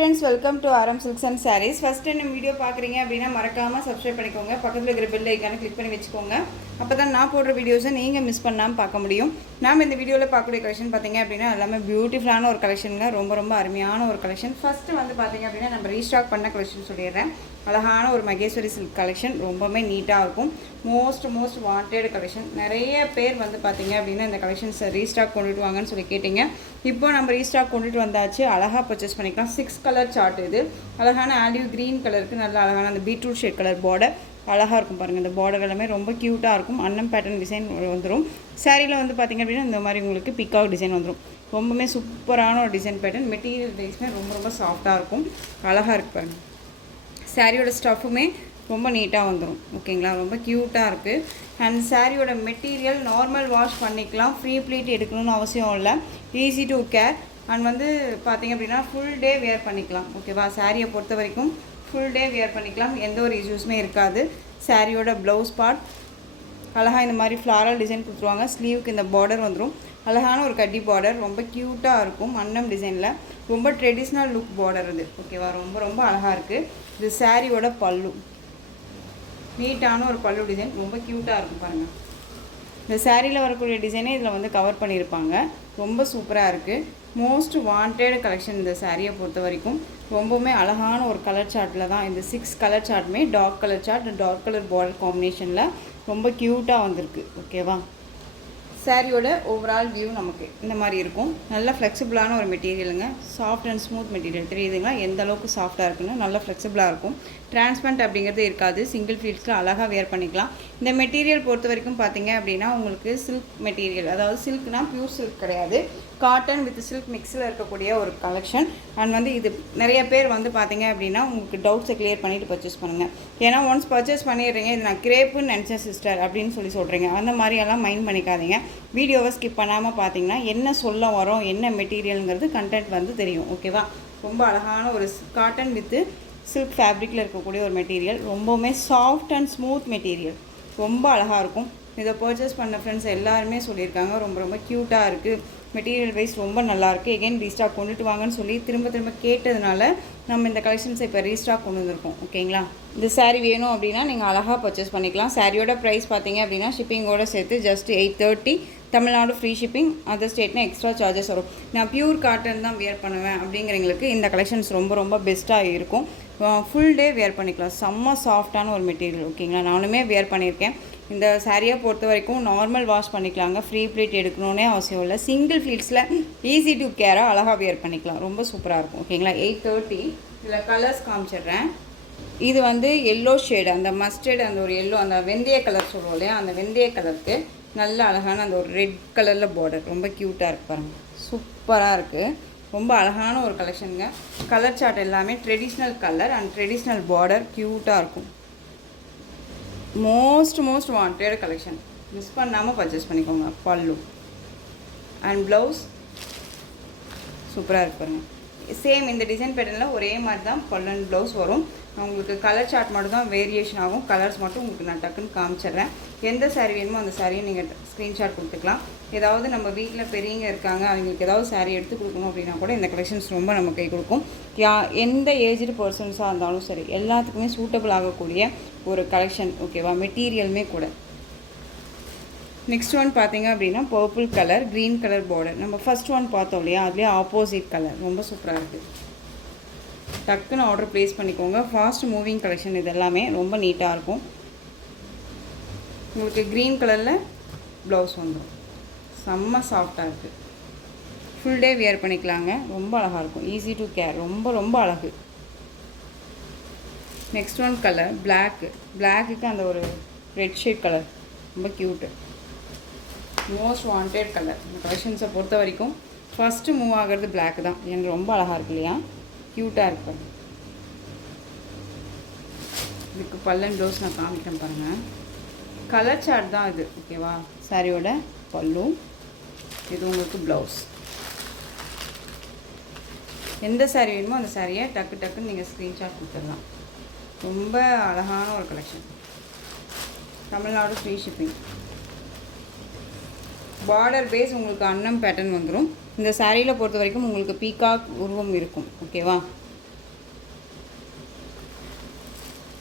friends, welcome to RM Silks and Sarees. First time video பார்க்குறீங்க அப்படின்னா மறக்காமல் subscribe பண்ணிக்கோங்க. பக்கத்தில் இருக்கிற பெல் ஐக்கானை கிளிக் பண்ணி வச்சுக்கோங்க. அப்போ தான் நான் போடுற வீடியோஸை நீங்கள் மிஸ் பண்ணாமல் பார்க்க முடியும். நாம் இந்த வீடியோவில் பார்க்கக்கூடிய கலெக்ஷன் பார்த்தீங்க அப்படின்னா எல்லாமே பியூட்டிஃபுல்லான ஒரு கலெக்ஷனுங்க. ரொம்ப அருமையான ஒரு கலெக்ஷன். ஃபஸ்ட்டு வந்து பார்த்தீங்க அப்படின்னா நம்ம ரீஸ்டாக் பண்ண கலெக்ஷன் சொல்லிடுறேன். அழகான ஒரு மகேஸ்வரி சில்க் கலெக்ஷன் ரொம்பவே நீட்டாக இருக்கும். Most wanted collection. நிறைய பேர் வந்து பார்த்தீங்க அப்படின்னா இந்த கலெக்ஷன்ஸை ரீஸ்டாக் கொண்டுட்டு வாங்கன்னு சொல்லி கேட்டிங்க. இப்போ நம்ம ரீஸ்டாக் கொண்டுட்டு வந்தாச்சு. அழகாக பர்ச்சேஸ் பண்ணிக்கலாம். 6 கலர் சார்ட் இது. அழகான ஆலிவ் க்ரீன் கலருக்கு நல்ல அழகான அந்த பீட்ரூட் ஷேட் கலர் பார்டர் அழகாக இருக்கும் பாருங்கள். இந்த பார்டர் எல்லாமே ரொம்ப க்யூட்டாக இருக்கும். அன்னம் பேட்டர்ன் டிசைன் வந்துடும். சாரியில் வந்து பார்த்திங்க அப்படின்னா இந்த மாதிரி உங்களுக்கு பிக்காக் டிசைன் வந்துடும். ரொம்பவே சூப்பரான ஒரு டிசைன் பேட்டர்ன். மெட்டீரியல் வைஸ்மே ரொம்ப சாஃப்டாக இருக்கும். அழகாக இருக்குது பாருங்கள். சாரியோட ஸ்டஃப்புமே ரொம்ப நீட்டாக வந்துடும். ஓகேங்களா, ரொம்ப க்யூட்டாக இருக்குது. அண்ட் சாரியோட மெட்டீரியல் நார்மல் வாஷ் பண்ணிக்கலாம். ஃப்ரீ ப்ளீட் எடுக்கணும்னு அவசியம் இல்லை. Easy to care. அண்ட் வந்து பார்த்திங்க அப்படின்னா ஃபுல் டே வியர் பண்ணிக்கலாம். ஓகேவா, சாரியை பொறுத்த வரைக்கும் ஃபுல் டே வியர் பண்ணிக்கலாம். எந்த ஒரு இஷ்யூஸுமே இருக்காது. சாரியோட ப்ளவுஸ் பார்ட் அழகாக இந்த மாதிரி ஃப்ளாரல் டிசைன் கொடுத்துருவாங்க. ஸ்லீவுக்கு இந்த பார்டர் வந்துடும். அழகான ஒரு கட்டி பார்டர் ரொம்ப க்யூட்டாக இருக்கும். அன்னம் டிசைனில் ரொம்ப ட்ரெடிஷ்னல் லுக் பார்டர் இது. ஓகேவா, ரொம்ப அழகாக இருக்குது. இது சாரியோட பல்லு. நீட்டான ஒரு பல்லு டிசைன் ரொம்ப க்யூட்டாக இருக்கும் பாருங்கள். இந்த சாரியில் வரக்கூடிய டிசைனே இதில் வந்து கவர் பண்ணியிருப்பாங்க. ரொம்ப சூப்பராக இருக்குது. மோஸ்ட் வாண்டட் கலெக்ஷன் இந்த சாரியை பொறுத்த வரைக்கும். ரொம்பவுமே அழகான ஒரு கலர் சார்ட்டில் தான் இந்த 6 கலர் சார்ட்டுமே dark colour chart, dark colour border காம்பினேஷனில் ரொம்ப க்யூட்டாக வந்திருக்கு. ஓகேவா, சாரியோட ஓவரால் வியூ நமக்கு இந்த மாதிரி இருக்கும். நல்ல ஃப்ளெக்சிபிளான ஒரு மெட்டீரியலுங்க. Soft and smooth material. தெரியுதுங்களா எந்த அளவுக்கு சாஃப்டாக இருக்குன்னு? நல்லா ஃப்ளெக்சிபிளாக இருக்கும். டிரான்ஸ்பரண்ட் அப்படிங்கிறது இருக்காது. சிங்கிள் ஃபீல்ட்ஸில் அழகாக வேர் பண்ணிக்கலாம். இந்த மெட்டீரியல் பொறுத்த வரைக்கும் பார்த்தீங்க அப்படின்னா உங்களுக்கு சில்க் மெட்டீரியல், அதாவது சில்க்னா பியூர் சில்க் கிடையாது, காட்டன் வித் சில்க் மிக்ஸில் இருக்கக்கூடிய ஒரு கலெக்ஷன். அண்ட் வந்து இது நிறைய பேர் வந்து பார்த்தீங்க அப்படின்னா உங்களுக்கு டவுட்ஸை கிளியர் பண்ணிவிட்டு பர்ச்சேஸ் பண்ணுங்கள். ஏன்னா ஒன்ஸ் பர்ச்சேஸ் பண்ணிடுறீங்க, இது நான் கிரேப்புன்னு நினச்சேன் சிஸ்டர் அப்படின்னு சொல்கிறீங்க. அந்த மாதிரியெல்லாம் மைண்ட் பண்ணிக்காதீங்க. வீடியோவை ஸ்கிப் பண்ணாமல் பார்த்தீங்கன்னா என்ன சொல்ல வரோம், என்ன மெட்டீரியலுங்கிறது கண்டென்ட் வந்து தெரியும். ஓகேவா, ரொம்ப அழகான ஒரு காட்டன் வித்து சில்க் ஃபேப்ரிக்கில் இருக்கக்கூடிய ஒரு மெட்டீரியல். ரொம்பவுமே சாஃப்ட் அண்ட் ஸ்மூத் மெட்டீரியல். ரொம்ப அழகாக இருக்கும். இதை பர்ச்சேஸ் பண்ண ஃப்ரெண்ட்ஸ் எல்லாருமே சொல்லியிருக்காங்க ரொம்ப க்யூட்டாக இருக்குது. மெட்டீரியல் வைஸ் ரொம்ப நல்லாயிருக்கு. எகெயின் ரீஸ்டாக் கொண்டுட்டு வாங்கன்னு சொல்லி திரும்ப கேட்டதுனால நம்ம இந்த கலெக்ஷன்ஸை இப்போ ரீஸ்டாக் கொண்டு வந்திருக்கோம். ஓகேங்களா, இந்த சாரீ வேணும் அப்படின்னா நீங்கள் அழகாக பர்ச்சேஸ் பண்ணிக்கலாம். சாரியோட ப்ரைஸ் பார்த்தீங்க அப்படின்னா ஷிப்பிங்கோடு சேர்த்து just 830. Tamil Nadu free shipping. Other ஸ்டேட்னா எக்ஸ்ட்ரா சார்ஜஸ் வரும். நான் பியூர் காட்டன் தான் வியர் பண்ணுவேன் அப்படிங்கிறவங்களுக்கு இந்த கலெக்ஷன்ஸ் ரொம்ப பெஸ்ட்டாக இருக்கும். ஃபுல் டே வியர் பண்ணிக்கலாம். செம்ம சாஃப்டான ஒரு மெட்டீரியல். ஓகேங்களா, நானுமே வியர் பண்ணியிருக்கேன். இந்த சாரியை பொறுத்த வரைக்கும் நார்மல் வாஷ் பண்ணிக்கலாங்க. ஃப்ரீ ப்ளீட் எடுக்கணுன்னே அவசியம் இல்லை. சிங்கிள் ஃப்ளீட்ஸில் ஈஸி டு கேராக அழகாக வியர் பண்ணிக்கலாம். ரொம்ப சூப்பராக இருக்கும். ஓகேங்களா, 830. இதில் கலர்ஸ் காமிச்சிடுறேன். இது வந்து எல்லோ ஷேடு, அந்த மஸ்டர்டு, அந்த ஒரு எல்லோ, அந்த வெந்தய கலர் சொல்லுவோம் இல்லையா, அந்த வெந்தய கலருக்கு நல்ல அழகான அந்த ஒரு ரெட் கலரில் பார்டர் ரொம்ப க்யூட்டாக இருக்குது பாருங்கள். சூப்பராக இருக்குது. ரொம்ப அழகான ஒரு கலெக்ஷனுங்க. கலர் சார்ட் எல்லாமே traditional colour and traditional border க்யூட்டாக இருக்கும். Most wanted collection. மிஸ் பண்ணாமல் பர்ச்சேஸ் பண்ணிக்கோங்க. பல்லு அண்ட் ப்ளவுஸ் சூப்பராக இருக்கு பாருங்கள். சேம் இந்த டிசைன் பேட்டர்னில் ஒரே மாதிரி தான் பல்லு அண்ட் ப்ளவுஸ் வரும். உங்களுக்கு கலர் சார்ட் மட்டும் தான் வேரியேஷன் ஆகும். கலர்ஸ் மட்டும் உங்களுக்கு நான் டக்குன்னு காமிச்சிடுறேன். எந்த சாரீ வேணுமோ அந்த சாரியை நீங்கள் ஸ்க்ரீன்ஷாட் கொடுத்துக்கலாம். ஏதாவது நம்ம வீட்டில் பெரியவங்க இருக்காங்க, அவங்களுக்கு ஏதாவது சாரீ எடுத்து கொடுக்கணும் அப்படின்னா கூட இந்த கலெக்ஷன்ஸ் ரொம்ப நம்ம கை கொடுக்கும். எந்த ஏஜ்டு பர்சன்ஸாக இருந்தாலும் சரி எல்லாத்துக்குமே சூட்டபிள் ஆகக்கூடிய ஒரு கலெக்ஷன். ஓகேவா, மெட்டீரியலுமே கூட. நெக்ஸ்ட் ஒன் பார்த்தீங்க அப்படின்னா purple colour, green colour border. நம்ம ஃபஸ்ட் ஒன் பார்த்தோம் இல்லையா, அதுலேயே ஆப்போசிட் கலர். ரொம்ப சூப்பராக இருக்குது. டக்குன்னு ஆர்டர் ப்ளேஸ் பண்ணிக்கோங்க. Fast moving collection. இது எல்லாமே ரொம்ப நீட்டாக இருக்கும். உங்களுக்கு க்ரீன் கலரில் ப்ளவுஸ் வந்துடும். செம்ம சாஃப்டாக இருக்குது. ஃபுல் டே வியர் பண்ணிக்கலாங்க. ரொம்ப அழகாக இருக்கும். Easy to care. ரொம்ப அழகு. நெக்ஸ்ட் ஒன் கலர் பிளாக்குக்கு அந்த ஒரு ரெட் ஷேட் கலர் ரொம்ப க்யூட்டு. Most wanted colour. இந்த கலெக்ஷன்ஸை பொறுத்த வரைக்கும் ஃபஸ்ட்டு மூவ் ஆகிறது பிளாக் தான். எனக்கு ரொம்ப அழகாக இருக்கு இல்லையா, க்யூட்டாக இருக்கு. இதுக்கு பல்லன் ப்ளவுஸ் நான் காமிக்கிறேன் பாருங்கள். கலர் சார்ட் தான் இது. ஓகேவா, சாரியோட பல்லு, இது உங்களுக்கு ப்ளவுஸ். எந்த சாரீ வேணுமோ அந்த சாரியை டக்குன்னு நீங்கள் ஸ்க்ரீன்ஷாட் கொடுத்துடலாம். ரொம்ப அழகான ஒரு collection. Tamil Nadu free shipping. Border base உங்களுக்கு அன்னம் பேட்டர்ன் வந்துடும். இந்த சாரியில் பொறுத்த வரைக்கும் உங்களுக்கு பீகாக் உருவம் இருக்கும். ஓகேவா,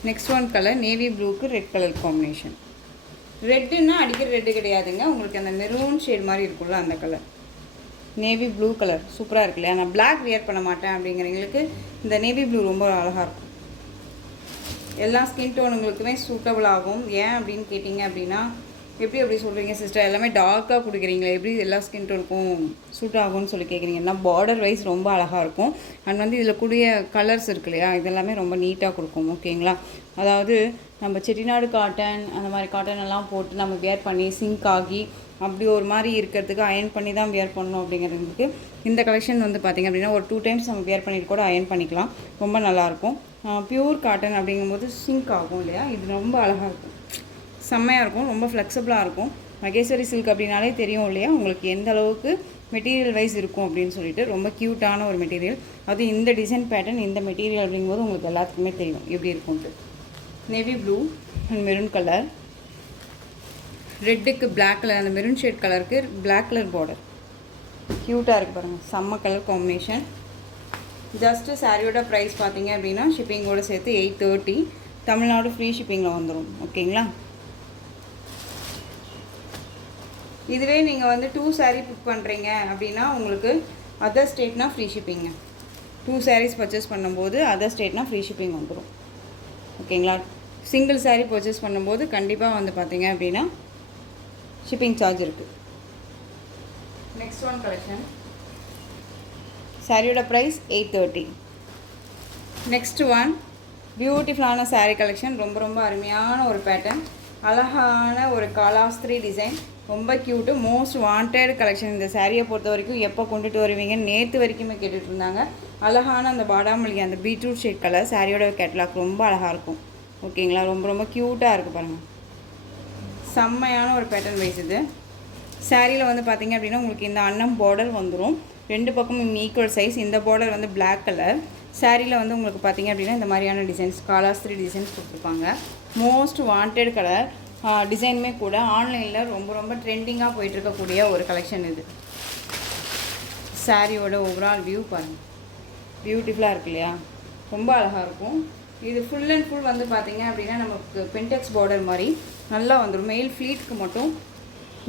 நெக்ஸ்ட் ஒன் கலர் நேவி ப்ளூக்கு ரெட் கலர் காம்பினேஷன். ரெட்டுன்னா அடிக்கிற ரெட்டு கிடையாதுங்க, உங்களுக்கு அந்த மெரூன் ஷேட் மாதிரி இருக்கும்ல அந்த கலர். நேவி ப்ளூ கலர் சூப்பராக இருக்கு இல்லையா? நான் பிளாக் வியர் பண்ண மாட்டேன் அப்படிங்கிறவங்களுக்கு இந்த நேவி ப்ளூ ரொம்ப அழகாக இருக்கும். எல்லா ஸ்கின் டோனுங்களுக்குமே சூட்டபிள் ஆகும். ஏன் அப்படின்னு கேட்டிங்க அப்படின்னா, எப்படி சொல்கிறீங்க சிஸ்டர், எல்லாமே டார்க்காக கொடுக்குறீங்களா, எப்படி எல்லா ஸ்கின் டோனுக்கும் சூட் ஆகும்னு சொல்லி கேட்குறீங்கன்னா, பார்டர் வைஸ் ரொம்ப அழகாக இருக்கும். அண்ட் வந்து இதில் கூடிய கலர்ஸ் இருக்கு இல்லையா, இதெல்லாமே ரொம்ப நீட்டாக கொடுக்கும். ஓகேங்களா? அதாவது நம்ம செட்டிநாடு காட்டன் அந்த மாதிரி காட்டன் எல்லாம் போட்டு நம்ம வியர் பண்ணி சிங்க் ஆகி அப்படி ஒரு மாதிரி இருக்கிறதுக்கு அயன் பண்ணி தான் வியர் பண்ணணும் அப்படிங்கிறதுக்கு இந்த கலெக்ஷன் வந்து பார்த்திங்க அப்படின்னா ஒரு 2 டைம்ஸ் நம்ம வியர் பண்ணிட்டு கூட அயன் பண்ணிக்கலாம். ரொம்ப நல்லாயிருக்கும். பியூர் காட்டன் அப்படிங்கும்போது சிங்க் ஆகும் இல்லையா, இது ரொம்ப அழகாக இருக்கும், செம்மையாக இருக்கும், ரொம்ப ஃப்ளெக்சிபிளாக இருக்கும். மகேஸ்வரி சில்க் அப்படின்னாலே தெரியும் இல்லையா உங்களுக்கு எந்த அளவுக்கு மெட்டீரியல் வைஸ் இருக்கும் அப்படின்னு சொல்லிட்டு. ரொம்ப க்யூட்டான ஒரு மெட்டீரியல், அது இந்த டிசைன் பேட்டர்ன் இந்த மெட்டீரியல் அப்படிங்கும்போது உங்களுக்கு எல்லாத்துக்குமே தெரியும் எப்படி இருக்கும்ட்டு. Navy blue and maroon colour, ரெட்டுக்கு பிளாக் கலர், அந்த மெரூன் ஷேட் கலருக்கு பிளாக் கலர் பார்டர் க்யூட்டாக இருக்குது பாருங்கள், செம்ம கலர் காம்பினேஷன். ஜஸ்ட்டு சாரியோட ப்ரைஸ் பார்த்தீங்க அப்படின்னா ஷிப்பிங்கோடு சேர்த்து 830, தமிழ்நாடு ஃப்ரீ ஷிப்பிங்கில் வந்துடும். ஓகேங்களா? இதுவே நீங்கள் வந்து 2 சாரீ புக் பண்ணுறீங்க அப்படின்னா உங்களுக்கு அதர் ஸ்டேட்னா ஃப்ரீ ஷிப்பிங்க. 2 சாரீஸ் பர்ச்சேஸ் பண்ணும்போது அதர் ஸ்டேட்னா ஃப்ரீ ஷிப்பிங் வந்துடும். ஓகேங்களா? சிங்கிள் சாரீ பர்ச்சேஸ் பண்ணும்போது கண்டிப்பாக வந்து பார்த்தீங்க அப்படின்னா ஷிப்பிங் சார்ஜ் இருக்குது. நெக்ஸ்ட் ஒன் கலெக்ஷன், சாரியோட ப்ரைஸ் 830. நெக்ஸ்ட் ஒன் பியூட்டிஃபுல்லான சாரீ கலெக்ஷன், ரொம்ப அருமையான ஒரு பேட்டர்ன், அழகான ஒரு காலாஸ்திரி டிசைன், ரொம்ப க்யூட்டு, மோஸ்ட் வாண்டட் கலெக்ஷன். இந்த சாரியை பொறுத்த வரைக்கும் எப்போ கொண்டுட்டு வருவீங்க நேற்று வரைக்குமே கேட்டுட்டு இருந்தாங்க. அழகான அந்த பாடாமல்லி அந்த பீட்ரூட் ஷேட் கலர் சாரியோட கேட்லாக் ரொம்ப அழகாக இருக்கும். ஓகேங்களா? ரொம்ப க்யூட்டாக இருக்குது பாருங்கள், செம்மையான ஒரு பேட்டர்ன் வைஸ் இது. சாரியில் வந்து பார்த்திங்க அப்படின்னா உங்களுக்கு இந்த அன்னம் பார்டர் வந்துடும், 2 பக்கமும் ஈக்குவல் சைஸ். இந்த பார்டர் வந்து பிளாக் கலர். சாரியில் வந்து உங்களுக்கு பார்த்திங்க அப்படின்னா இந்த மாதிரியான டிசைன்ஸ் காலாஸ்திரி டிசைன்ஸ் கொடுத்துருப்பாங்க. மோஸ்ட் வாண்டட் கலர் டிசைனுமே கூட ஆன்லைனில் ரொம்ப ட்ரெண்டிங்காக போயிட்டுருக்கக்கூடிய ஒரு கலெக்ஷன் இது. சாரியோட ஓவரால் வியூ பாருங்கள், பியூட்டிஃபுல்லாக இருக்கு இல்லையா, ரொம்ப அழகாக இருக்கும். இது ஃபுல் அண்ட் ஃபுல் வந்து பார்த்திங்க அப்படின்னா நமக்கு பென்டெக்ஸ் பார்டர் மாதிரி நல்லா வந்துடும். மெயில் ஃப்ளீட்டுக்கு மட்டும்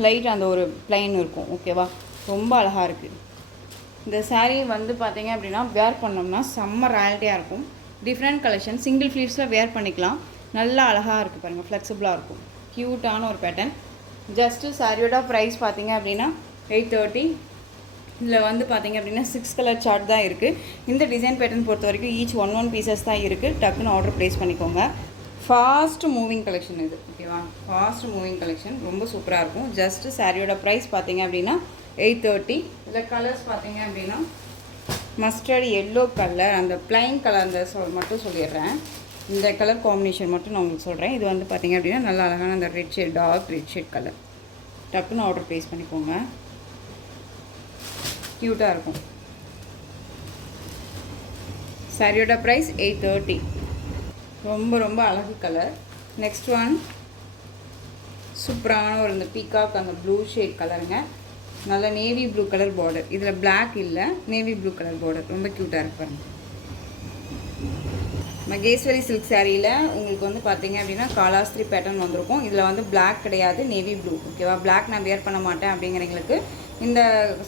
லைட் அந்த ஒரு ப்ளைன் இருக்கும். ஓகேவா? ரொம்ப அழகாக இருக்குது. இந்த சாரீ வந்து பார்த்திங்க அப்படின்னா வேர் பண்ணோம்னா செம்ம ராயல்ட்டியாக இருக்கும். டிஃப்ரெண்ட் கலெக்ஷன், சிங்கிள் ஃப்ளீட்ஸில் வேர் பண்ணிக்கலாம். நல்லா அழகாக இருக்குது பாருங்கள், ஃப்ளெக்சிபிளாக இருக்கும், க்யூட்டான ஒரு பேட்டர்ன். ஜஸ்ட்டு சாரியோட ப்ரைஸ் பார்த்திங்க அப்படின்னா 830. இதில் வந்து பார்த்திங்க அப்படின்னா 6 கலர் சார்ட் தான் இருக்குது. இந்த டிசைன் பேட்டர்ன் பொறுத்த வரைக்கும் ஈச் 1 பீசஸ் தான் இருக்குது. டக்குன்னு ஆர்டர் ப்ளேஸ் பண்ணிக்கோங்க. ஃபாஸ்ட் மூவிங் கலெக்ஷன் இது. ஓகேவா? ஃபாஸ்ட் மூவிங் கலெக்ஷன், ரொம்ப சூப்பராக இருக்கும். ஜஸ்ட்டு சாரியோட ப்ரைஸ் பார்த்திங்க அப்படின்னா 830. இதில் கலர்ஸ் பார்த்திங்க அப்படின்னா மஸ்டர்ட் எல்லோ கலர், அந்த பிளைன் கலர் அந்த மட்டும் சொல்லிடுறேன். இந்த கலர் காம்பினேஷன் மட்டும் நான் உங்களுக்கு சொல்கிறேன். இது வந்து பார்த்திங்க அப்படின்னா நல்லா அழகான அந்த red shade, dark red shade colour. டக்குன்னு ஆர்டர் ப்ளேஸ் பண்ணிக்கோங்க, க்யூட்டாக இருக்கும். சாரியோட ப்ரைஸ் 830. ரொம்ப அழகு கலர். நெக்ஸ்ட் ஒன் சூப்பரான ஒரு இந்த பீகாக் அந்த ப்ளூ ஷேட் கலருங்க, நல்ல நேவி ப்ளூ கலர் பார்டர். இதில் பிளாக் இல்லை, நேவி ப்ளூ கலர் பார்டர், ரொம்ப க்யூட்டாக இருப்பாங்க. மகேஸ்வரி சில்க் சாரியில் உங்களுக்கு வந்து பார்த்திங்க அப்படின்னா காலாஸ்திரி பேட்டர்ன் வந்திருக்கும். இதில் வந்து பிளாக் கிடையாது, நேவி ப்ளூ. ஓகேவா? பிளாக் நான் வேர் பண்ண மாட்டேன் அப்படிங்கிறவங்களுக்கு இந்த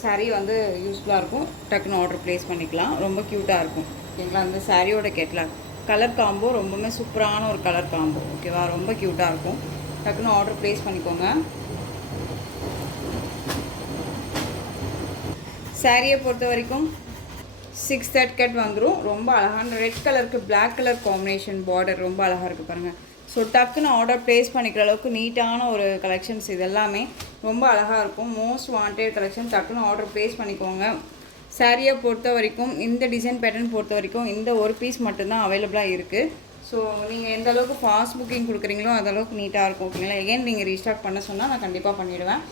சாரீ வந்து யூஸ்ஃபுல்லாக இருக்கும். டக்குன்னு ஆர்டர் ப்ளேஸ் பண்ணிக்கலாம், ரொம்ப க்யூட்டாக இருக்கும். ஓகேங்களா? அந்த சாரியோட கேட்லாக் கலர் காம்போ ரொம்பவுமே சூப்பரான ஒரு கலர் காம்போ. ஓகேவா? ரொம்ப க்யூட்டாக இருக்கும். டக்குன்னு ஆர்டர் ப்ளேஸ் பண்ணிக்கோங்க. சாரியை பொறுத்த வரைக்கும் 6 thread கட் வந்துடும். ரொம்ப அழகான ரெட் கலருக்கு பிளாக் கலர் காம்பினேஷன் பார்டர் ரொம்ப அழகாக இருக்குது பாருங்கள். ஸோ டக்குன்னு ஆர்டர் ப்ளேஸ் பண்ணிக்கிற அளவுக்கு நீட்டான ஒரு கலெக்ஷன்ஸ் இதெல்லாமே ரொம்ப அழகாக இருக்கும். மோஸ்ட் வாண்டட் கலெக்ஷன், டக்குன்னு ஆர்டர் ப்ளேஸ் பண்ணிக்கோங்க. சாரியை பொறுத்த வரைக்கும் இந்த டிசைன் பேட்டர்ன் பொறுத்த வரைக்கும் இந்த ஒரு பீஸ் மட்டும்தான் அவைலபிளாக இருக்குது. ஸோ நீங்கள் எந்த அளவுக்கு ஃபாஸ்ட் புக்கிங் கொடுக்குறீங்களோ அந்தளவுக்கு நீட்டாக இருக்கும். ஓகேங்களா? எகைன் நீங்கள் ரீஸ்டாக் பண்ண சொன்னால் நான் கண்டிப்பாக பண்ணிவிடுவேன்.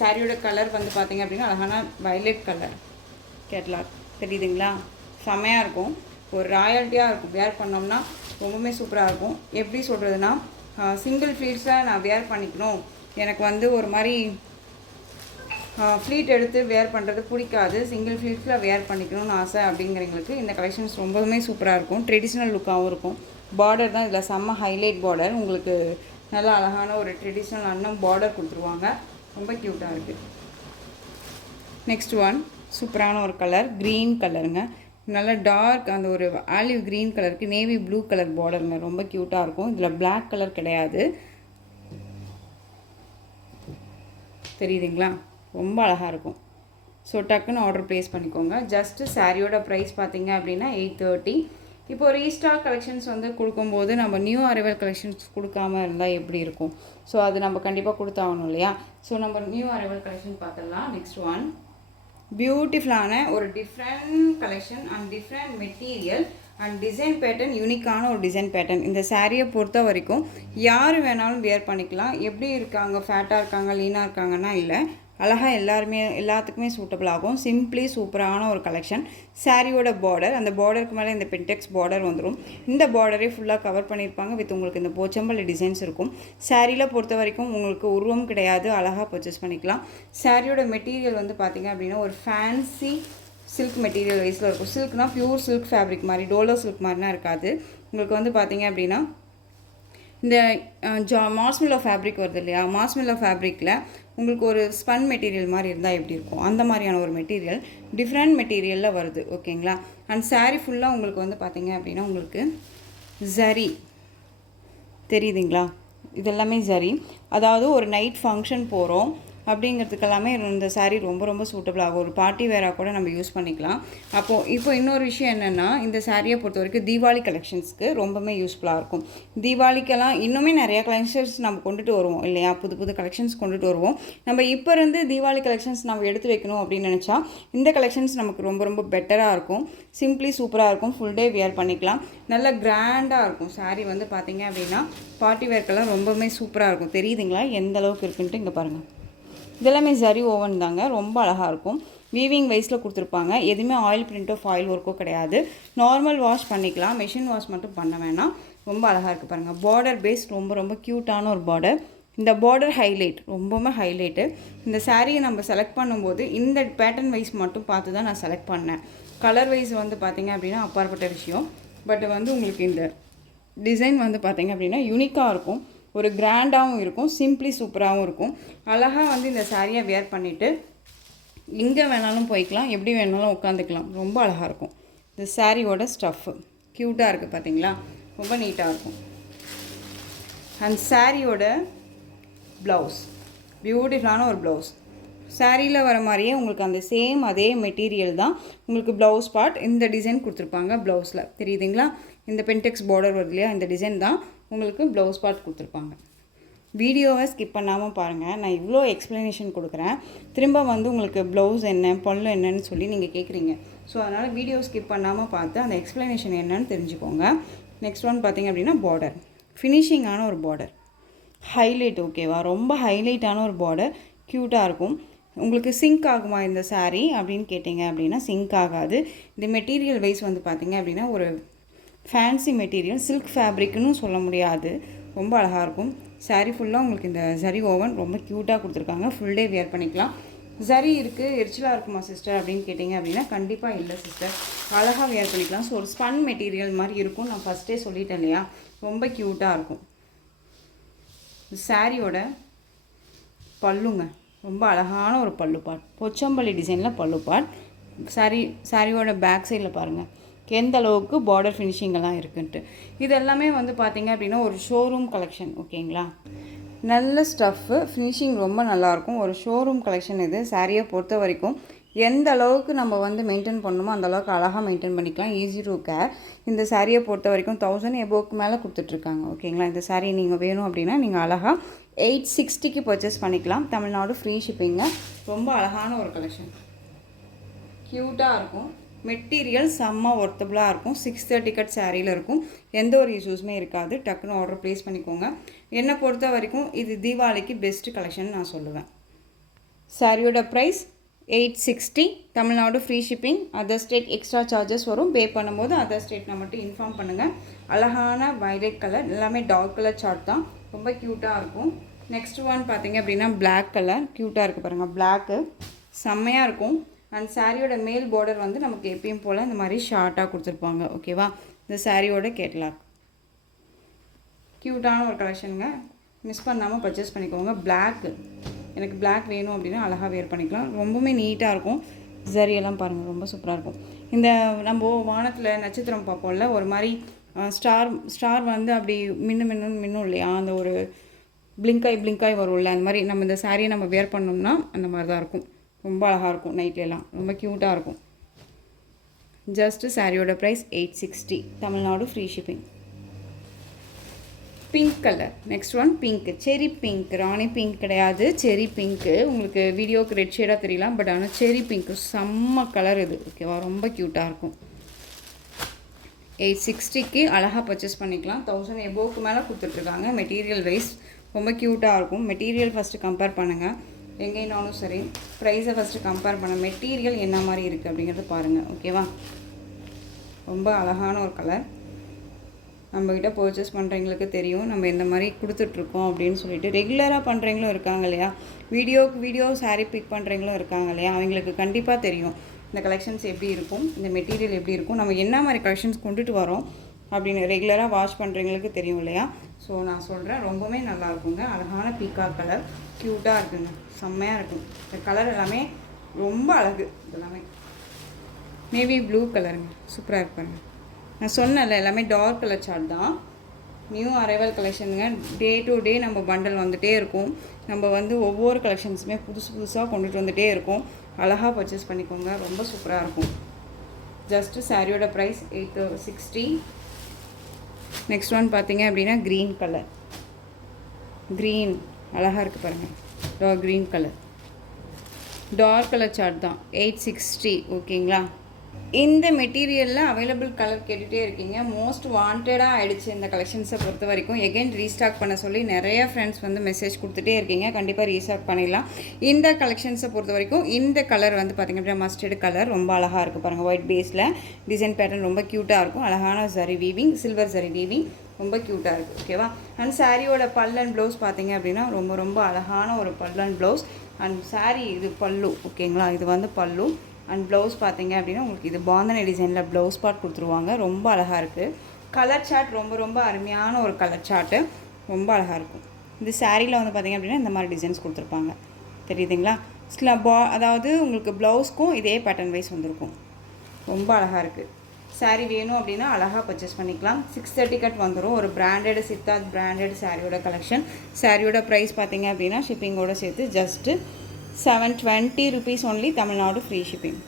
சாரியோட கலர் வந்து பார்த்திங்க அப்படின்னா அழகான வயலட் கலர் கேட்லாக் தெரியுதுங்களா, செமையாக இருக்கும், ஒரு ராயல்ட்டியாக இருக்கும். வேர் பண்ணோம்னா ரொம்பவுமே சூப்பராக இருக்கும். எப்படி சொல்கிறதுனா, சிங்கிள் ஃப்ளீட்ஸில் நான் வேர் பண்ணிக்கணும், எனக்கு வந்து ஒரு மாதிரி ஃப்ளீட் எடுத்து வேர் பண்ணுறது பிடிக்காது, சிங்கிள் ஃப்ளீட்ஸில் வேர் பண்ணிக்கணும்னு ஆசை அப்படிங்கிறவங்களுக்கு இந்த கலெக்ஷன்ஸ் ரொம்பவுமே சூப்பராக இருக்கும். ட்ரெடிஷ்னல் லுக்காகவும் இருக்கும். பார்டர் தான் இதில் செம்ம ஹைலைட் பார்டர். உங்களுக்கு நல்லா அழகான ஒரு ட்ரெடிஷ்னலான பார்டர் கொடுத்துருவாங்க. ரொம்ப க்யூட்டாக இருக்குது. நெக்ஸ்ட் ஒன் சூப்பரான ஒரு கலர், க்ரீன் கலருங்க. நல்லா டார்க் அந்த ஒரு ஆலிவ் க்ரீன் கலருக்கு நேவி ப்ளூ கலர் பார்டருங்க. ரொம்ப க்யூட்டாக இருக்கும். இதில் பிளாக் கலர் கிடையாது, தெரியுதுங்களா? ரொம்ப அழகாக இருக்கும். ஸோ டக்குன்னு ஆர்டர் ப்ளேஸ் பண்ணிக்கோங்க. ஜஸ்ட்டு சாரியோட ப்ரைஸ் பார்த்தீங்க அப்படின்னா 830. இப்போது ரீஸ்டாக் கலெக்ஷன்ஸ் வந்து கொடுக்கும்போது நம்ம நியூ அரைவல் கலெக்ஷன்ஸ் கொடுக்காமல் இருந்தால் எப்படி இருக்கும்? ஸோ அது நம்ம கண்டிப்பாக கொடுத்தாகணும் இல்லையா? ஸோ நம்ம நியூ அரைவல் கலெக்ஷன் பார்த்துடலாம். நெக்ஸ்ட் ஒன் பியூட்டிஃபுல்லான ஒரு different collection and different material and design pattern, யூனிக்கான ஒரு டிசைன் பேட்டர்ன். இந்த சாரியை பொறுத்த வரைக்கும் யார் வேணாலும் வியர் பண்ணிக்கலாம். எப்படி இருக்காங்க, ஃபேட்டாக இருக்காங்க, லீனாக இருக்காங்கன்னா இல்லை, அழகாக எல்லாத்துக்குமே சூட்டபிள் ஆகும். சிம்பிளி சூப்பரான ஒரு கலெக்ஷன். சாரியோட பார்டர், அந்த பார்டருக்கு மேலே இந்த பென்டெக்ஸ் பார்டர் வந்துடும். இந்த பார்டரே ஃபுல்லாக கவர் பண்ணியிருப்பாங்க வித் உங்களுக்கு இந்த போச்சம்பள்ளி டிசைன்ஸ் இருக்கும். சாரியில் பொறுத்த வரைக்கும் உங்களுக்கு உருவம் கிடையாது, அழகாக பர்ச்சேஸ் பண்ணிக்கலாம். சாரியோட மெட்டீரியல் வந்து பார்த்திங்க அப்படின்னா ஒரு ஃபேன்சி சில்க் மெட்டீரியல் வைஸில் இருக்கும். சில்க்னால் பியூர் சில்க் ஃபேப்ரிக் மாதிரி, டோலோ சில்க் மாதிரினா இருக்காது. உங்களுக்கு வந்து பார்த்திங்க அப்படின்னா இந்த மாஸ்மில்லோ ஃபேப்ரிக் வருது இல்லையா, மாஸ்மில்லோ ஃபேப்ரிக்கில் உங்களுக்கு ஒரு ஸ்பன் மெட்டீரியல் மாதிரி இருந்தால் எப்படி இருக்கும், அந்த மாதிரியான ஒரு மெட்டீரியல் டிஃப்ரெண்ட் மெட்டீரியலில் வருது. ஓகேங்களா? அண்ட் சாரீ ஃபுல்லாக உங்களுக்கு வந்து பார்த்திங்க அப்படின்னா உங்களுக்கு ஜரி தெரியுதுங்களா? இதெல்லாமே ஜரி. அதாவது ஒரு நைட் ஃபங்க்ஷன் போகிறோம் அப்படிங்கிறதுக்கு எல்லாமே இந்த சாரீ ரொம்ப ரொம்ப சூட்டபிள் ஆகும். ஒரு பார்ட்டி வேராக கூட நம்ம யூஸ் பண்ணிக்கலாம். இப்போ இன்னொரு விஷயம் என்னென்னா, இந்த சாரியை பொறுத்த வரைக்கும் தீபாவளி கலெக்ஷன்ஸ்க்கு ரொம்பவே யூஸ்ஃபுல்லாக இருக்கும். தீபாவளிக்கெல்லாம் இன்னுமே நிறையா கலெக்ஷன்ஸ் நம்ம கொண்டுட்டு வருவோம் இல்லையா? புது கலெக்ஷன்ஸ் கொண்டுட்டு வருவோம். நம்ம இப்போ இருந்து தீபாவளி கலெக்ஷன்ஸ் நம்ம எடுத்து வைக்கணும் அப்படின்னு நினச்சா இந்த கலெக்ஷன்ஸ் நமக்கு ரொம்ப ரொம்ப பெட்டராக இருக்கும். சிம்பிளி சூப்பராக இருக்கும். ஃபுல் டே வியர் பண்ணிக்கலாம். நல்ல கிராண்டாக இருக்கும். சாரீ வந்து பார்த்திங்க அப்படின்னா பார்ட்டி வேர்க்கெல்லாம் ரொம்பவுமே சூப்பராக இருக்கும். தெரியுதுங்களா எந்த அளவுக்கு இருக்குன்ட்டு? இங்கே பாருங்கள், இதெல்லாமே ஜரி ஓவன் தாங்க. ரொம்ப அழகாக இருக்கும். வீவிங் வைஸில் கொடுத்துருப்பாங்க. எதுவுமே ஆயில் பிரிண்ட்டோ ஃபாயில் ஒர்க்கோ கிடையாது. நார்மல் வாஷ் பண்ணிக்கலாம், மெஷின் வாஷ் மட்டும் பண்ண வேணாம். ரொம்ப அழகாக இருக்குது பாருங்கள். பார்டர் பேஸ் ரொம்ப ரொம்ப க்யூட்டான ஒரு பார்டர். இந்த பார்டர் ஹைலைட், ரொம்பவுமே ஹைலைட்டு. இந்த சாரியை நம்ம செலக்ட் பண்ணும்போது இந்த பேட்டர்ன் வைஸ் மட்டும் பார்த்து தான் நான் செலக்ட் பண்ணேன். கலர் வைஸ் வந்து பார்த்திங்க அப்படின்னா அப்பாற்பட்ட விஷயம். பட் வந்து உங்களுக்கு இந்த டிசைன் வந்து பார்த்திங்க அப்படின்னா யூனிக்காக இருக்கும். ஒரு கிராண்டாகவும் இருக்கும். சிம்பிளி சூப்பராகவும் இருக்கும். அழகாக வந்து இந்த சாரியை வியர் பண்ணிவிட்டு எங்கே வேணாலும் போய்க்கலாம், எப்படி வேணாலும் உட்காந்துக்கலாம். ரொம்ப அழகாக இருக்கும். இந்த சாரியோட ஸ்டஃப்பு க்யூட்டாக இருக்குது பார்த்தீங்களா? ரொம்ப நீட்டாக இருக்கும். அண்ட் சாரியோட ப்ளவுஸ் பியூட்டிஃபுல்லான ஒரு ப்ளவுஸ். சாரியில் வர மாதிரியே உங்களுக்கு அந்த சேம் அதே மெட்டீரியல் தான் உங்களுக்கு ப்ளவுஸ் பார்ட். இந்த டிசைன் கொடுத்துருப்பாங்க ப்ளவுஸில், தெரியுதுங்களா? இந்த பென்டெக்ஸ் பார்டர் வருது இல்லையா, இந்த டிசைன் தான் உங்களுக்கு ப்ளவுஸ் பார்ட் கொடுத்துருப்பாங்க. வீடியோவை ஸ்கிப் பண்ணாமல் பாருங்கள். நான் இவ்வளோ எக்ஸ்ப்ளனேஷன் கொடுக்குறேன். திரும்ப வந்து உங்களுக்கு ப்ளவுஸ் என்ன, பல்லு என்னன்னு சொல்லி நீங்கள் கேட்குறீங்க. ஸோ அதனால் வீடியோ ஸ்கிப் பண்ணாமல் பார்த்து அந்த எக்ஸ்ப்ளனேஷன் என்னன்னு தெரிஞ்சுக்கோங்க. நெக்ஸ்ட் ஒன் பார்த்திங்க அப்படின்னா பார்டர், ஃபினிஷிங்கான ஒரு பார்டர், ஹைலைட். ஓகேவா? ரொம்ப ஹைலைட்டான ஒரு பார்டர், க்யூட்டாக இருக்கும். உங்களுக்கு சிங்க் ஆகுமா இந்த சாரீ அப்படின்னு கேட்டிங்க அப்படின்னா சிங்க் ஆகாது. இந்த மெட்டீரியல் வைஸ் வந்து பார்த்திங்க அப்படின்னா ஒரு ஃபேன்சி மெட்டீரியல், சில்க் ஃபேப்ரிக்னு சொல்ல முடியாது. ரொம்ப அழகாக இருக்கும். சாரீ ஃபுல்லாக உங்களுக்கு இந்த ஜரி ஓவன் ரொம்ப க்யூட்டாக கொடுத்துருக்காங்க. ஃபுல் டே வியர் பண்ணிக்கலாம். ஜரி இருக்குது, எரிச்சலாக இருக்குமா சிஸ்டர் அப்படின்னு கேட்டிங்க அப்படின்னா கண்டிப்பாக இல்லை சிஸ்டர், அழகாக வியர் பண்ணிக்கலாம். ஸோ ஒரு ஸ்பன் மெட்டீரியல் மாதிரி இருக்கும். நான் ஃபஸ்ட்டே சொல்லிட்டேன் இல்லையா, ரொம்ப க்யூட்டாக இருக்கும். சாரியோட பல்லுங்க ரொம்ப அழகான ஒரு பல்லு பாட், பொச்சம்பள்ளி டிசைனில் பல்லு பாட். சாரியோட பேக் சைடில் பாருங்கள் எந்த அளவுக்கு பார்டர் ஃபினிஷிங்கெல்லாம் இருக்குன்ட்டு. இது எல்லாமே வந்து பார்த்திங்க அப்படின்னா ஒரு ஷோரூம் கலெக்ஷன். ஓகேங்களா? நல்ல ஸ்டஃப்பு, ஃபினிஷிங் ரொம்ப நல்லாயிருக்கும். ஒரு ஷோரூம் கலெக்ஷன் இது. சாரியை பொறுத்த வரைக்கும் எந்த அளவுக்கு நம்ம வந்து மெயின்டைன் பண்ணணுமோ அந்த அளவுக்கு அழகாக மெயின்டைன் பண்ணிக்கலாம். Easy to care. இந்த சாரியை பொறுத்த வரைக்கும் 1000 எபோவுக்கு மேலே கொடுத்துட்ருக்காங்க. ஓகேங்களா? இந்த சாரீ நீங்கள் வேணும் அப்படின்னா நீங்கள் அழகாக 860க்கு பர்ச்சேஸ் பண்ணிக்கலாம். தமிழ்நாடு ஃப்ரீ ஷிப்பிங்க. ரொம்ப அழகான ஒரு கலெக்ஷன், க்யூட்டாக இருக்கும். மெட்டீரியல் செம்ம ஒர்த்தபுளாக இருக்கும். 630 கட் சாரியில் இருக்கும். எந்த ஒரு இஷ்யூஸுமே இருக்காது. டக்குன்னு ஆர்டர் ப்ளேஸ் பண்ணிக்கோங்க. என்னை பொறுத்த வரைக்கும் இது தீபாவளிக்கு பெஸ்ட்டு கலெக்ஷன் நான் சொல்லுவேன். சாரியோட price 860. Tamil Nadu free shipping. Other state extra charges வரும். பே பண்ணும்போது அதர் ஸ்டேட் நான் மட்டும் இன்ஃபார்ம் பண்ணுங்கள். அழகான வயலட் கலர், எல்லாமே டார்க் கலர் சார்ட் தான். ரொம்ப க்யூட்டாக இருக்கும். நெக்ஸ்ட் ஒன் பார்த்திங்க அப்படின்னா பிளாக் கலர், க்யூட்டாக இருக்குது பாருங்கள். பிளாக்கு செம்மையாக இருக்கும். அண்ட் சாரியோட மேல் பார்டர் வந்து நமக்கு எப்பயும் போல் இந்த மாதிரி ஷார்ட்டாக கொடுத்துருப்பாங்க. ஓகேவா? இந்த சாரியோட கேட்லாக் க்யூட்டான ஒரு கலெக்ஷனுங்க, மிஸ் பண்ணாமல் பர்ச்சேஸ் பண்ணிக்கோங்க. பிளாக்கு, எனக்கு பிளாக் வேணும் அப்படின்னா அழகாக வேர் பண்ணிக்கலாம். ரொம்பவுமே நீட்டாக இருக்கும். ஜரியெல்லாம் பாருங்கள், ரொம்ப சூப்பராக இருக்கும். இந்த நம்ம வானத்தில் நட்சத்திரம் பார்ப்போம்ல, ஒரு மாதிரி ஸ்டார் வந்து அப்படி மின்னும் இல்லையா, அந்த ஒரு பிளிங்காய் வரும்ல, அந்த மாதிரி நம்ம இந்த சாரியை நம்ம வேர் பண்ணோம்னா அந்த மாதிரி தான் இருக்கும். ரொம்ப அழகாக இருக்கும். நைட்லலாம் ரொம்ப க்யூட்டாக இருக்கும். ஜஸ்ட்டு சாரியோட price 860, Tamil Nadu free shipping. Pink colour, next one pink, cherry pink. Rani pink கிடையாது, செரி பிங்க்கு. உங்களுக்கு வீடியோவுக்கு ரெட் ஷேடாக தெரியலாம், பட் ஆனால் செரி பிங்க்கு செம்ம கலர் இது. ஓகேவா, ரொம்ப க்யூட்டாக இருக்கும். 860க்கு அழகாக பர்ச்சேஸ் பண்ணிக்கலாம். 1000 எபோவுக்கு மேலே கொடுத்துட்ருக்காங்க. மெட்டீரியல் வைஸ் ரொம்ப க்யூட்டாக இருக்கும். மெட்டீரியல் ஃபஸ்ட்டு கம்பேர் பண்ணுங்கள், எங்கேனாலும் சரி. ப்ரைஸை ஃபஸ்ட்டு கம்பேர் பண்ண, மெட்டீரியல் என்ன மாதிரி இருக்குது அப்படிங்கிறத பாருங்கள். ஓகேவா, ரொம்ப அழகான ஒரு கலர். நம்மக்கிட்ட பர்ச்சேஸ் பண்ணுறவங்களுக்கு தெரியும் நம்ம இந்த மாதிரி கொடுத்துட்ருக்கோம் அப்படின்னு சொல்லிட்டு. ரெகுலராக பண்ணுறவங்களும் இருக்காங்க இல்லையா, வீடியோ சாரீ பிக் பண்ணுறவங்களும் இருக்காங்க இல்லையா, அவங்களுக்கு கண்டிப்பாக தெரியும் இந்த கலெக்ஷன்ஸ் எப்படி இருக்கும், இந்த மெட்டீரியல் எப்படி இருக்கும், நம்ம என்ன மாதிரி கலெக்ஷன்ஸ் கொண்டுட்டு வரோம் அப்படின்னு ரெகுலராக வாஷ் பண்ணுறவங்களுக்கு தெரியும் இல்லையா. ஸோ நான் சொல்கிறேன், ரொம்பவே நல்லா இருக்குங்க. அழகான பீகாக் கலர், க்யூட்டாக இருக்குங்க, செம்மையாக இருக்கும். இந்த கலர் எல்லாமே ரொம்ப அழகு. இதெல்லாமே நேவி ப்ளூ கலருங்க, சூப்பராக இருப்பாங்க. நான் சொன்னேன்ல, எல்லாமே டார்க் கலர் சார்ட் தான். நியூ அரைவல் கலெக்ஷனுங்க. டே டு டே நம்ம பண்டல் வந்துகிட்டே இருக்கும். நம்ம வந்து ஒவ்வொரு கலெக்ஷன்ஸுமே புதுசாக கொண்டுட்டு வந்துகிட்டே இருக்கும். அழகாக பர்ச்சேஸ் பண்ணிக்கோங்க, ரொம்ப சூப்பராக இருக்கும். ஜஸ்ட்டு சாரியோட ப்ரைஸ் 860. நெக்ஸ்ட் ஒன் பார்த்தீங்க அப்படின்னா க்ரீன் கலர். க்ரீன் அழகாக இருக்குது பாருங்கள், green colour, dark colour chart தான். 860. ஓகேங்களா. இந்த மெட்டீரியலில் அவைலபிள் கலர் கேட்டுகிட்டே இருக்கீங்க. மோஸ்ட் வாண்டடாக ஆகிடுச்சு இந்த கலெக்ஷன்ஸை பொறுத்த வரைக்கும். எகெயின் ரீஸ்டாக் பண்ண சொல்லி நிறைய ஃப்ரெண்ட்ஸ் வந்து மெசேஜ் கொடுத்துட்டே இருக்கீங்க. கண்டிப்பாக ரீஸ்டாக் பண்ணிடலாம். இந்த கலெக்ஷன்ஸை பொறுத்த வரைக்கும் இந்த கலர் வந்து பார்த்திங்க அப்படின்னா மஸ்டர்டு கலர் ரொம்ப அழகாக இருக்குது பாருங்கள். ஒயிட் பேஸில் டிசைன் பேட்டர்ன் ரொம்ப க்யூட்டாக இருக்கும். அழகான சரி வீவிங், சில்வர் சரி வீவிங், ரொம்ப க்யூட்டாக இருக்குது. ஓகேவா. அண்ட் சாரியோட பல்லன் ப்ளவுஸ் பார்த்தீங்க அப்படின்னா ரொம்ப அழகான ஒரு பல்லன் ப்ளவுஸ். அண்ட் சாரி இது பல்லு. ஓகேங்களா, இது வந்து பல்லு. அண்ட் ப்ளவுஸ் பார்த்தீங்க அப்படின்னா உங்களுக்கு இது பாந்தனி டிசைனில் ப்ளவுஸ் பார்ட் கொடுத்துருவாங்க. ரொம்ப அழகாக இருக்குது. கலர் சார்ட் ரொம்ப அருமையான ஒரு கலர் சார்ட்டு, ரொம்ப அழகாக இருக்கும். இந்த சாரியில் வந்து பார்த்திங்க அப்படின்னா இந்த மாதிரி டிசைன்ஸ் கொடுத்துருப்பாங்க, தெரியுதுங்களா. அதாவது உங்களுக்கு ப்ளவுஸ்க்கும் இதே பேட்டர்ன் வைஸ் வந்திருக்கும். ரொம்ப அழகாக இருக்குது. சாரீ வேணும் அப்படின்னா அழகாக பர்ச்சேஸ் பண்ணிக்கலாம். 630 கட் வந்துடும். ஒரு பிராண்டட் சித்தார்த் பிராண்டட் சாரியோட கலெக்ஷன். சாரியோட ப்ரைஸ் பார்த்தீங்க அப்படின்னா ஷிப்பிங்கோடு சேர்த்து just 720 rupees only, Tamil Nadu free shipping.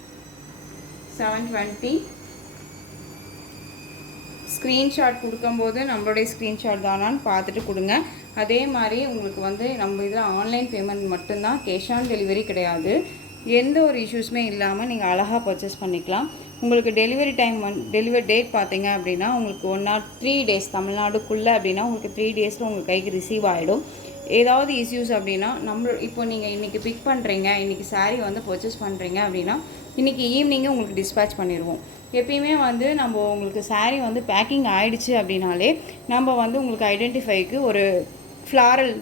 720. Screenshot கொடுக்கும்போது நம்மளுடைய ஸ்க்ரீன்ஷாட் தானான்னு பார்த்துட்டு கொடுங்க. அதே மாதிரி உங்களுக்கு வந்து நம்ம இதில் ஆன்லைன் பேமெண்ட் மட்டும்தான், கேஷ் ஆன் டெலிவரி கிடையாது. எந்த ஒரு இஷ்யூஸுமே இல்லாமல் நீங்கள் அழகாக பர்ச்சேஸ் பண்ணிக்கலாம். உங்களுக்கு டெலிவரி டெலிவரி டேட் பார்த்தீங்க அப்படின்னா உங்களுக்கு 1 or 3 days, தமிழ்நாடுக்குள்ளே அப்படின்னா உங்களுக்கு 3 days உங்கள் கைக்கு ரிசீவ் ஆகிடும். ஏதாவது இஷ்யூஸ் அப்படின்னா இப்போ நீங்கள் இன்றைக்கி பிக் பண்ணுறீங்க, இன்றைக்கி சாரீ வந்து பர்ச்சேஸ் பண்ணுறீங்க அப்படின்னா இன்றைக்கி ஈவினிங்கே உங்களுக்கு டிஸ்பேச் பண்ணிடுவோம். எப்பயுமே வந்து நம்ம உங்களுக்கு சாரீ வந்து பேக்கிங் ஆகிடுச்சு அப்படின்னாலே நம்ம வந்து உங்களுக்கு ஐடென்டிஃபைக்கு ஒரு ஃப்ளாரல்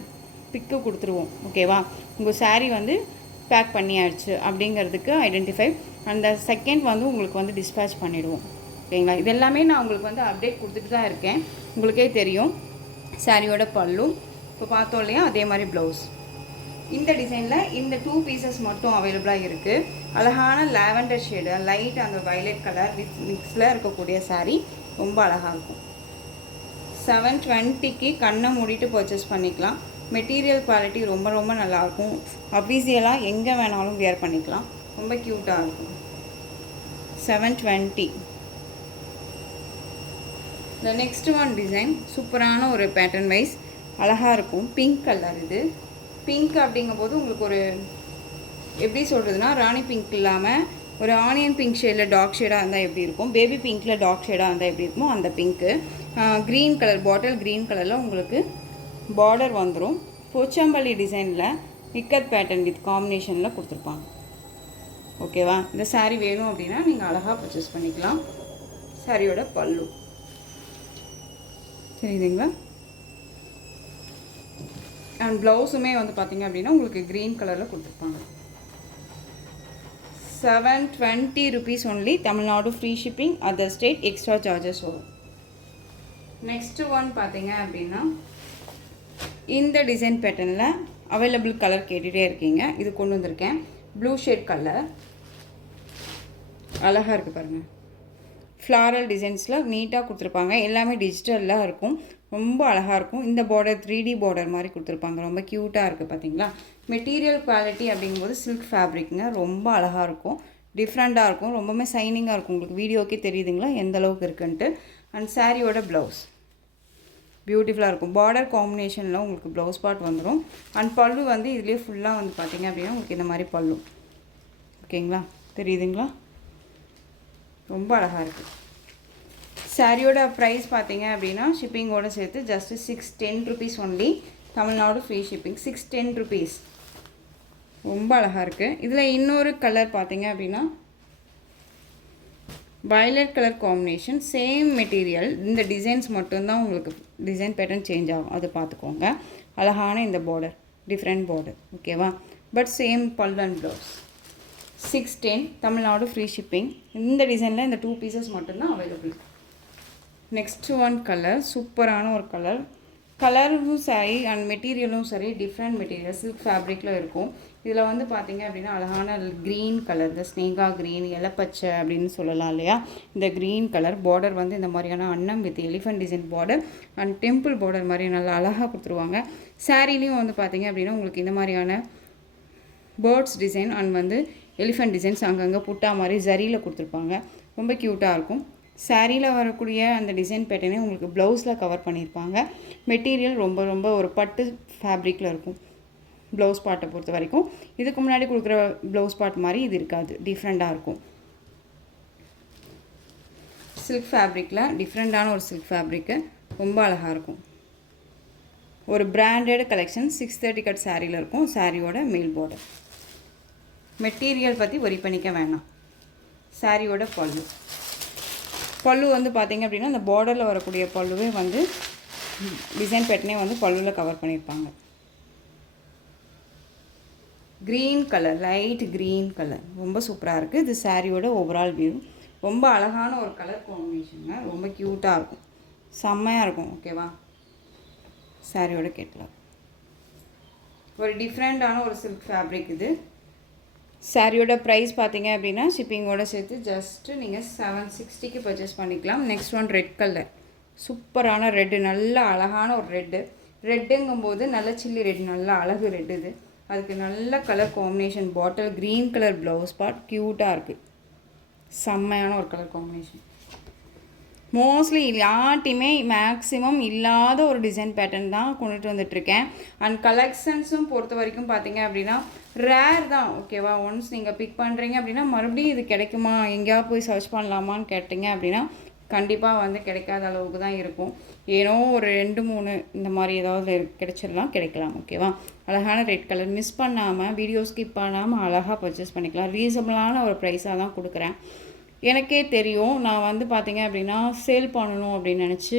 பிக்கு கொடுத்துருவோம். ஓகேவா, உங்கள் சாரீ வந்து பேக் பண்ணியாச்சு அப்படிங்கிறதுக்கு ஐடென்டிஃபை. அந்த செகண்ட் வந்து உங்களுக்கு வந்து டிஸ்பேச் பண்ணிவிடுவோம். ஓகேங்களா. இது எல்லாமே நான் உங்களுக்கு வந்து அப்டேட் கொடுத்துட்டு தான் இருக்கேன். உங்களுக்கே தெரியும். சாரியோட பல்லு இப்போ பார்த்தோம் இல்லையா, அதே மாதிரி ப்ளவுஸ். இந்த டிசைனில் இந்த 2 pieces மட்டும் அவைலபிளாக இருக்குது. அழகான லாவெண்டர் ஷேடு, லைட் அந்த வயலட் கலர் மிக்ஸில் இருக்கக்கூடிய சாரீ ரொம்ப அழகாக இருக்கும். 720க்கு கண்ணை மூடிட்டு பர்ச்சேஸ் பண்ணிக்கலாம். மெட்டீரியல் குவாலிட்டி ரொம்ப நல்லாயிருக்கும். அஃபீஷியலாக எங்கே வேணாலும் வியர் பண்ணிக்கலாம். ரொம்ப க்யூட்டாக இருக்கும். 720. இந்த நெக்ஸ்ட் ஒன் டிசைன் சூப்பரான ஒரு பேட்டர்ன் வைஸ் அழகாக இருக்கும். Pink colour. இது பிங்க் அப்படிங்கும்போது உங்களுக்கு ஒரு எப்படி சொல்கிறதுனா, ராணி பிங்க் இல்லாமல் ஒரு ஆனியன் பிங்க் ஷேடில் டார்க் ஷேடாக இருந்தால் எப்படி இருக்கும், பேபி பிங்க்கில் டார்க் ஷேடாக இருந்தால் எப்படி இருக்குமோ அந்த pink. Green colour, bottle green கலரில் உங்களுக்கு பார்டர் வந்துடும். போச்சம்பள்ளி டிசைனில் இக்கத் பேட்டர்ன் வித் காம்பினேஷனில் கொடுத்துருப்பாங்க. ஓகேவா. இந்த சாரீ வேணும் அப்படின்னா நீங்கள் அழகாக பர்ச்சேஸ் பண்ணிக்கலாம். சாரியோட பல்லு சரிதுங்களா. அண்ட் ப்ளவுஸுமே வந்து பார்த்திங்க அப்படின்னா உங்களுக்கு க்ரீன் கலரில் கொடுத்துருப்பாங்க. 720 rupees only, Tamil Nadu free shipping. Other state extra charges வரும். நெக்ஸ்ட் ஒன் பார்த்தீங்க அப்படின்னா இந்த டிசைன் பேட்டர்னில் அவைலபிள் கலர் கேட்டுகிட்டே இருக்கீங்க. இது கொண்டு வந்திருக்கேன். ப்ளூ ஷேட் கலர் அழகாக இருக்குது பாருங்கள். ஃப்ளாரல் டிசைன்ஸில் நீட்டாக கொடுத்துருப்பாங்க. எல்லாமே டிஜிட்டலாக இருக்கும். ரொம்ப அழகாக இருக்கும். இந்த பார்டர் 3D பார்டர் மாதிரி கொடுத்துருப்பாங்க. ரொம்ப க்யூட்டாக இருக்குது பார்த்தீங்களா. மெட்டீரியல் குவாலிட்டி அப்படிங்கும்போது சில்க் ஃபேப்ரிக்ங்க. ரொம்ப அழகாக இருக்கும். டிஃப்ரெண்ட்டாக இருக்கும். ரொம்பவுமே சைனிங்காக இருக்கும். உங்களுக்கு வீடியோக்கே தெரியுதுங்களா எந்த அளவுக்கு இருக்குன்ட்டு. அண்ட் சாரியோட ப்ளவுஸ் பியூட்டிஃபுல்லாக இருக்கும். பார்டர் காம்பினேஷனில் உங்களுக்கு ப்ளவுஸ் பார்ட் வந்துடும். அண்ட் பல்லு வந்து இதுலேயே ஃபுல்லாக வந்து பார்த்திங்க அப்படின்னா உங்களுக்கு இந்த மாதிரி பல்லு. ஓகேங்களா, தெரியுதுங்களா? ரொம்ப அழகாக இருக்குது. சாரியோட ப்ரைஸ் பார்த்தீங்க அப்படின்னா ஷிப்பிங்கோடு சேர்த்து just 610 rupees only. Tamil Nadu free shipping. 610 rupees. ரொம்ப அழகாக இருக்குது. இதில் இன்னொரு கலர் பார்த்தீங்க அப்படின்னா violet colour combination. Same material. இந்த டிசைன்ஸ் மட்டும்தான் உங்களுக்கு டிசைன் பேட்டர்ன் சேஞ்ச் ஆகும். அதை பார்த்துக்கோங்க. அழகான இந்த பார்டர் டிஃப்ரெண்ட் பார்டர். ஓகேவா? பட் சேம் பல்லு and blouse. 610 Tamil Nadu free shipping. இந்த டிசைனில் இந்த 2 pieces மட்டும்தான் அவைலபிள். நெக்ஸ்ட் ஒன் கலர் சூப்பரான ஒரு கலர். கலரும் சரி அண்ட் மெட்டீரியலும் சரி டிஃப்ரெண்ட் மெட்டீரியல் சில்க் ஃபேப்ரிக்கில் இருக்கும். இதில் வந்து பார்த்திங்க அப்படின்னா அழகான க்ரீன் கலர், இந்த ஸ்னேகா க்ரீன், இலப்பச்சை அப்படின்னு சொல்லலாம் இல்லையா. இந்த க்ரீன் கலர் பார்டர் வந்து இந்த மாதிரியான அன்னம் with elephant design border and temple border மாதிரி நல்லா அழகாக கொடுத்துருவாங்க. சாரீலையும் வந்து பார்த்திங்க அப்படின்னா உங்களுக்கு இந்த மாதிரியான பேர்ட்ஸ் டிசைன் அண்ட் வந்து எலிஃபென்ட் டிசைன்ஸ் அங்கங்கே புட்டா மாதிரி ஜரியில் கொடுத்துருப்பாங்க. ரொம்ப க்யூட்டாக இருக்கும். சாரியில் வரக்கூடிய அந்த டிசைன் பேட்டர்னே உங்களுக்கு ப்ளவுஸில் கவர் பண்ணியிருப்பாங்க. மெட்டீரியல் ரொம்ப ரொம்ப ஒரு பட்டு ஃபேப்ரிக்கில் இருக்கும் ப்ளவுஸ் பார்ட்டை பொறுத்த வரைக்கும். இதுக்கு முன்னாடி கொடுக்குற ப்ளவுஸ் பார்ட் மாதிரி இது இருக்காது. டிஃப்ரெண்ட்டாக இருக்கும். சில்க் ஃபேப்ரிக்கில் டிஃப்ரெண்ட்டான ஒரு சில்க் ஃபேப்ரிக்கு. ரொம்ப அழகாக இருக்கும். ஒரு பிராண்டட் கலெக்ஷன். 630 கட் சாரியில் இருக்கும். சாரியோட மேல் பார்டர். மெட்டீரியல் பற்றி ஒரி பண்ணிக்க வேணாம். சாரியோட பல்லு பல்லு வந்து பார்த்திங்க அப்படின்னா அந்த பார்டரில் வரக்கூடிய பல்லுவே வந்து டிசைன் பேட்டர்னே வந்து பல்லுவில் கவர் பண்ணியிருப்பாங்க. Green colour, light green colour ரொம்ப சூப்பராக இருக்குது. இது சாரியோட ஓவரால் வியூ. ரொம்ப அழகான ஒரு கலர் காம்பினேஷனுங்க. ரொம்ப க்யூட்டாக இருக்கும். செம்மையாக இருக்கும். ஓகேவா? சாரியோட கேட்கலாம். ஒரு டிஃப்ரெண்ட்டான ஒரு சில்க் ஃபேப்ரிக் இது. சாரியோட ப்ரைஸ் பார்த்தீங்க அப்படின்னா ஷிப்பிங்கோடு சேர்த்து ஜஸ்ட்டு நீங்கள் 760க்கு பர்ச்சேஸ் பண்ணிக்கலாம். Next one red colour. சூப்பரான ரெட்டு. நல்ல அழகான ஒரு ரெட்டு. ரெட்டுங்கும்போது நல்ல சில்லி ரெட், நல்ல அழகு ரெட்டு இது. அதுக்கு நல்ல colour combination. Bottle green colour blouse part. க்யூட்டாக இருக்குது. செம்மையான ஒரு கலர் காம்பினேஷன். மோஸ்ட்லி யார்ட்டையுமே மேக்ஸிமம் இல்லாத ஒரு டிசைன் பேட்டர்ன் தான் கொண்டுட்டு வந்துட்டுருக்கேன். அண்ட் கலெக்ஷன்ஸும் பொறுத்த வரைக்கும் பார்த்தீங்க அப்படின்னா ரேர் தான். ஓகேவா? ஒன்ஸ் நீங்கள் பிக் பண்ணுறீங்க அப்படின்னா மறுபடியும் இது கிடைக்குமா, எங்கேயாவது போய் சர்ச் பண்ணலாமான்னு கேட்டிங்க அப்படின்னா கண்டிப்பாக வந்து கிடைக்காத அளவுக்கு தான் இருக்கும். ஏனோ ஒரு 2-3 இந்த மாதிரி ஏதாவது கிடைச்சிடலாம், கிடைக்கலாம். ஓகேவா? அழகான ரெட் கலர். மிஸ் பண்ணாமல் வீடியோ ஸ்கிப் பண்ணாமல் அழகாக பர்ச்சேஸ் பண்ணிக்கலாம். ரீசனபிளான ஒரு ப்ரைஸாக தான் கொடுக்குறேன். எனக்கே தெரியும். நான் வந்து பார்த்திங்க அப்படின்னா சேல் பண்ணணும் அப்படின்னு நினச்சி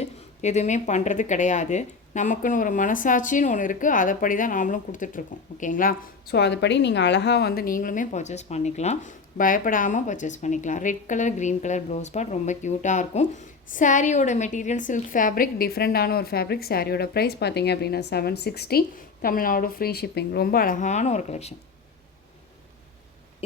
எதுவுமே பண்ணுறது கிடையாது. நமக்குன்னு ஒரு மனசாட்சின்னு ஒன்று இருக்குது. அதைப்படி தான் நாமளும் கொடுத்துட்ருக்கோம். ஓகேங்களா? ஸோ அதுபடி நீங்கள் அழகாக வந்து நீங்களுமே பர்ச்சேஸ் பண்ணிக்கலாம். பயப்படாமல் பர்ச்சேஸ் பண்ணிக்கலாம். Red colour green colour blouse part ரொம்ப க்யூட்டாக இருக்கும். சாரியோட மெட்டீரியல் சில்க் ஃபேப்ரிக். டிஃப்ரெண்ட்டான ஒரு ஃபேப்ரிக். சாரியோட ப்ரைஸ் பார்த்திங்க அப்படின்னா 760. Tamil Nadu free shipping. ரொம்ப அழகான ஒரு கலெக்ஷன்.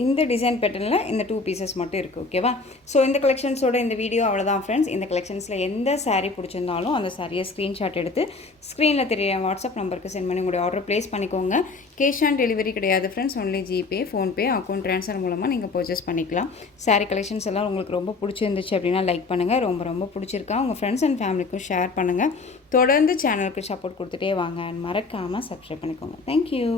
இந்த டிசைன் பேட்டர்னில் இந்த 2 pieces மட்டும் இருக்குது. ஓகேவா? ஸோ இந்த கலெக்ஷன்ஸோட இந்த வீடியோ அவ்வளோதான் ஃப்ரெண்ட்ஸ். இந்த கலெக்ஷன்ஸில் எந்த சாரீ பிடிச்சிருந்தாலும் அந்த சாரியை ஸ்க்ரீன்ஷாட் எடுத்து ஸ்க்ரீனில் தெரிய வாட்ஸ்அப் நம்பருக்கு சென்ட் பண்ணி உங்களுடைய ஆர்டர் ப்ளேஸ் பண்ணிக்கோங்க. கேஷ் ஆன் டெலிவரி கிடையாது friends. Only GPay, PhonePe, account transfer மூலமாக நீங்கள் பர்ச்சேஸ் பண்ணிக்கலாம். சாரீ கலெக்ஷன்ஸ் எல்லாம் உங்களுக்கு ரொம்ப பிடிச்சிருந்துச்சு அப்படின்னா லைக் பண்ணுங்கள். ரொம்ப ரொம்ப பிடிச்சிருக்கா உங்கள் ஃப்ரெண்ட்ஸ் அண்ட் ஃபேமிலிக்கும் ஷேர் பண்ணுங்கள். தொடர்ந்து சேனலுக்கு சப்போர்ட் கொடுத்துட்டே வாங்க. மறக்காமல் சப்ஸ்கிரைப் பண்ணிக்கோங்க. தேங்க்யூ.